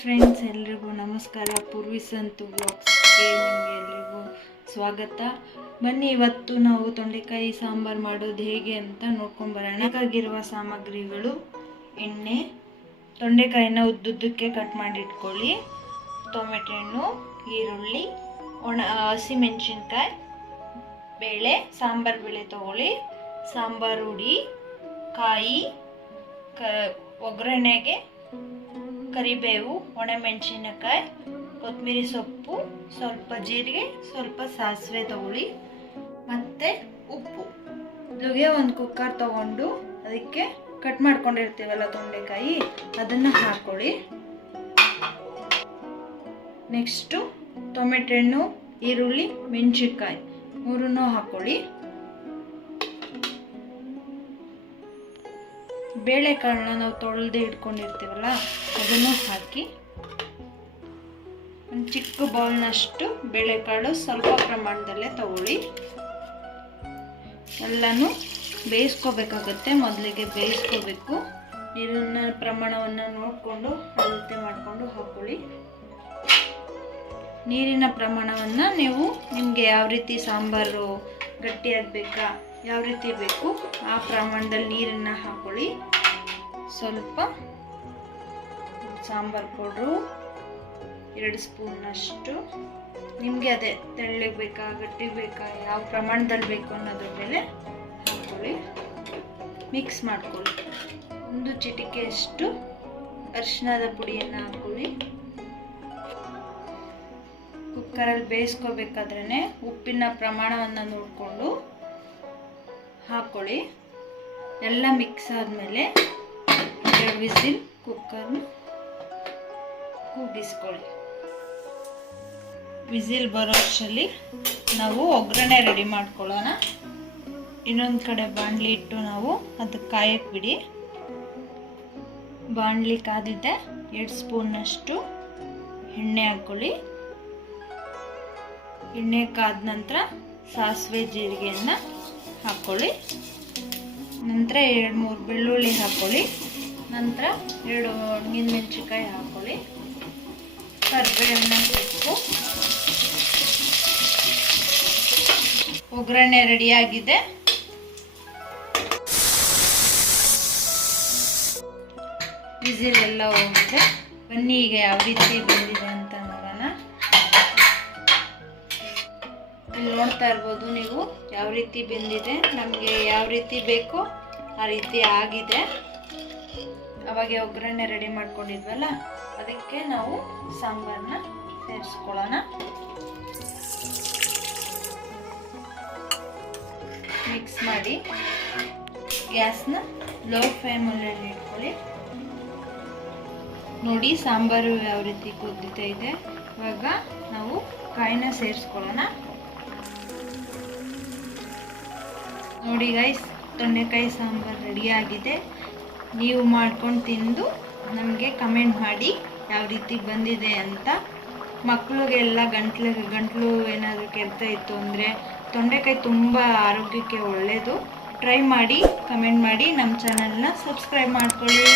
Friends ಎಲ್ರಿಗೂ ನಮಸ್ಕಾರ. ಪೂರ್ವಿ ಸಂತು ಬ್ಲಾಗ್ಸ್ಗೆ ನಿಮಗೆ ಎಲ್ರಿಗೂ ಸ್ವಾಗತ. ಬನ್ನಿ, ಇವತ್ತು ನಾವು ತೊಂಡೆಕಾಯಿ ಸಾಂಬಾರು ಮಾಡೋದು ಹೇಗೆ ಅಂತ ನೋಡ್ಕೊಂಬರೋಣ ಬೇಕಾಗಿರುವ ಸಾಮಗ್ರಿಗಳು, ಎಣ್ಣೆ, ತೊಂಡೆಕಾಯಿನ ಉದ್ದುದ್ದಕ್ಕೆ ಕಟ್ ಮಾಡಿಟ್ಕೊಳ್ಳಿ. ಟೊಮೆಟೊ ಹಣ್ಣು, ಈರುಳ್ಳಿ, ಒಣ ಹಸಿಮೆಣ್ಸಿನ್ಕಾಯಿ, ಬೇಳೆ, ಸಾಂಬಾರು ಬೇಳೆ ತೊಗೊಳ್ಳಿ. ಸಾಂಬಾರು ಹುಡಿ, ಕಾಯಿ, ಕ, ಒಗ್ಗರಣೆಗೆ ಕರಿಬೇವು, ಒಣಮೆಣಸಿನಕಾಯಿ ಕೊತ್ತಂಬರಿ ಸೊಪ್ಪು, ಸ್ವಲ್ಪ ಜೀರಿಗೆ, ಸ್ವಲ್ಪ ಸಾಸಿವೆ ತಗೊಳ್ಳಿ ಮತ್ತು ಉಪ್ಪು. ಮೊದಲಿಗೆ ಒಂದು ಕುಕ್ಕರ್ ತಗೊಂಡು ಅದಕ್ಕೆ ಕಟ್ ಮಾಡ್ಕೊಂಡಿರ್ತೀವಲ್ಲ ತೊಂಡೆಕಾಯಿ, ಅದನ್ನು ಹಾಕ್ಕೊಳ್ಳಿ ನೆಕ್ಸ್ಟು ಟೊಮೆಟೊ ಹಣ್ಣು ಈರುಳ್ಳಿ, ಮೆಣಸಿನ್ಕಾಯಿ ಮೂರನ್ನೂ ಹಾಕ್ಕೊಳ್ಳಿ ಬೇಳೆಕಾಳನ್ನ ನಾವು ತೊಳೆದೇ ಇಟ್ಕೊಂಡಿರ್ತೀವಲ್ಲ, ಅದನ್ನು ಹಾಕಿ ಒಂದು ಚಿಕ್ಕ ಬೌಲ್ನಷ್ಟು ಬೇಳೆಕಾಳು ಸ್ವಲ್ಪ ಪ್ರಮಾಣದಲ್ಲೇ ತಗೊಳ್ಳಿ. ಎಲ್ಲನೂ ಬೇಯಿಸ್ಕೋಬೇಕಾಗತ್ತೆ, ಮೊದಲಿಗೆ ಬೇಯಿಸ್ಕೋಬೇಕು. ನೀರಿನ ಪ್ರಮಾಣವನ್ನು ನೋಡಿಕೊಂಡು, ಅಳತೆ ಮಾಡಿಕೊಂಡು ಹಾಕ್ಕೊಳ್ಳಿ ನೀರಿನ ಪ್ರಮಾಣವನ್ನು ನೀವು ನಿಮಗೆ ಯಾವ ರೀತಿ ಸಾಂಬಾರು ಗಟ್ಟಿಯಾಗಬೇಕಾ, ಯಾವ ರೀತಿ ಬೇಕು, ಆ ಪ್ರಮಾಣದಲ್ಲಿ ನೀರನ್ನು ಹಾಕೊಳ್ಳಿ. ಸ್ವಲ್ಪ ಸಾಂಬಾರು ಪೌಡ್ರು, ಎರಡು ಸ್ಪೂನಷ್ಟು. ನಿಮಗೆ ಅದೇ ತೆಳ್ಳಗೆ ಬೇಕಾ ಗಟ್ಟಿ ಬೇಕಾ, ಯಾವ ಪ್ರಮಾಣದಲ್ಲಿ ಬೇಕು ಅನ್ನೋದ್ರ ಮೇಲೆ ಹಾಕ್ಕೊಳ್ಳಿ. ಮಿಕ್ಸ್ ಮಾಡ್ಕೊಳ್ಳಿ. ಒಂದು ಚಿಟಿಕೆಯಷ್ಟು ಅರಿಶಿಣದ ಪುಡಿಯನ್ನು ಹಾಕೊಳ್ಳಿ ಕುಕ್ಕರಲ್ಲಿ ಬೇಯಿಸ್ಕೋಬೇಕಾದ್ರೇ ಉಪ್ಪಿನ ಪ್ರಮಾಣವನ್ನು ನೋಡಿಕೊಂಡು ಹಾಕ್ಕೊಳ್ಳಿ. ಎಲ್ಲ ಮಿಕ್ಸ್ ಆದಮೇಲೆ ವಿಸಿಲ್ ಕುಕ್ಕರ್ನ ಕೂಗಿಸ್ಕೊಳ್ಳಿ. ವಿಸಿಲ್ ಬರೋ ಅಷ್ಟರಲ್ಲಿ ನಾವು ಒಗ್ಗರಣೆ ರೆಡಿ ಮಾಡ್ಕೊಳ್ಳೋಣ. ಇನ್ನೊಂದು ಕಡೆ ಬಾಣಲಿ ಇಟ್ಟು ನಾವು ಅದಕ್ಕೆ ಕಾಯಕ್ಕೆ ಬಿಡಿ. ಬಾಣಲಿ ಕಾದಿದ್ದೆ ಎರಡು ಸ್ಪೂನ್ನಷ್ಟು ಎಣ್ಣೆ ಹಾಕ್ಕೊಳ್ಳಿ. ಎಣ್ಣೆ ಕಾದ ನಂತರ ಸಾಸಿವೆ ಜೀರಿಗೆಯನ್ನು ಹಾಕ್ಕೊಳ್ಳಿ. ನಂತರ ಎರಡು ಮೂರು ಬೆಳ್ಳುಳ್ಳಿ ಹಾಕ್ಕೊಳ್ಳಿ. ನಂತರ ಎರಡು ಒಣಗಿನ ಮೆಣಸಿನ್ಕಾಯಿ ಹಾಕೊಳ್ಳಿ. ಕರ್ಬೇವಿನ ಸೊಪ್ಪು. ಒಗ್ಗರಣೆ ರೆಡಿಯಾಗಿದೆ ಎಲ್ಲ ಹೋಗಿದೆ. ಬನ್ನಿ ಈಗ ಯಾವ ರೀತಿ ಬಂದಿದೆ ಅಂತ ನೋಡೋಣ. ಇಲ್ಲಿ ನೋಡ್ತಾ ಇರ್ಬೋದು ನೀವು ಯಾವ ರೀತಿ ಬಂದಿದೆ, ನಮಗೆ ಯಾವ ರೀತಿ ಬೇಕೋ ಆ ರೀತಿ ಆಗಿದೆ. ಅವಾಗ ಒಗ್ಗರಣೆ ರೆಡಿ ಮಾಡ್ಕೊಂಡಿದ್ವಲ್ಲ, ಅದಕ್ಕೆ ನಾವು ಸಾಂಬಾರನ್ನ ಸೇರಿಸ್ಕೊಳ್ಳೋಣ. ಮಿಕ್ಸ್ ಮಾಡಿ ಗ್ಯಾಸ್ನ ಲೋ ಫ್ಲೇಮಲ್ಲಿ ಇಟ್ಕೊಳ್ಳಿ. ನೋಡಿ ಸಾಂಬಾರು ಯಾವ ರೀತಿ ಕುದ್ದೀತಾ ಇದೆ. ಇವಾಗ ನಾವು ಕಾಯಿನ ಸೇರಿಸ್ಕೊಳ್ಳೋಣ. ನೋಡಿ ಗೈಸ್ ತೊಂಡೆಕಾಯಿ ಸಾಂಬಾರು ರೆಡಿಯಾಗಿದೆ ನೀವು ಮಾಡ್ಕೊಂಡು ತಿಂದು ನಮಗೆ ಕಮೆಂಟ್ ಮಾಡಿ ಯಾವ ರೀತಿ ಬಂದಿದೆ ಅಂತ. ಮಕ್ಕಳಿಗೆಲ್ಲ ಗಂಟ್ಲು, ಗಂಟಲು ಏನಾದರೂ ಕೆಡ್ತಾ ಇತ್ತು ಅಂದರೆ ತೊಂಡೆಕಾಯಿ ತುಂಬ ಆರೋಗ್ಯಕ್ಕೆ ಒಳ್ಳೆಯದು ಟ್ರೈ ಮಾಡಿ ಕಮೆಂಟ್ ಮಾಡಿ, ನಮ್ಮ ಚಾನಲ್ನ ಸಬ್ಸ್ಕ್ರೈಬ್ ಮಾಡ್ಕೊಳ್ಳಿ.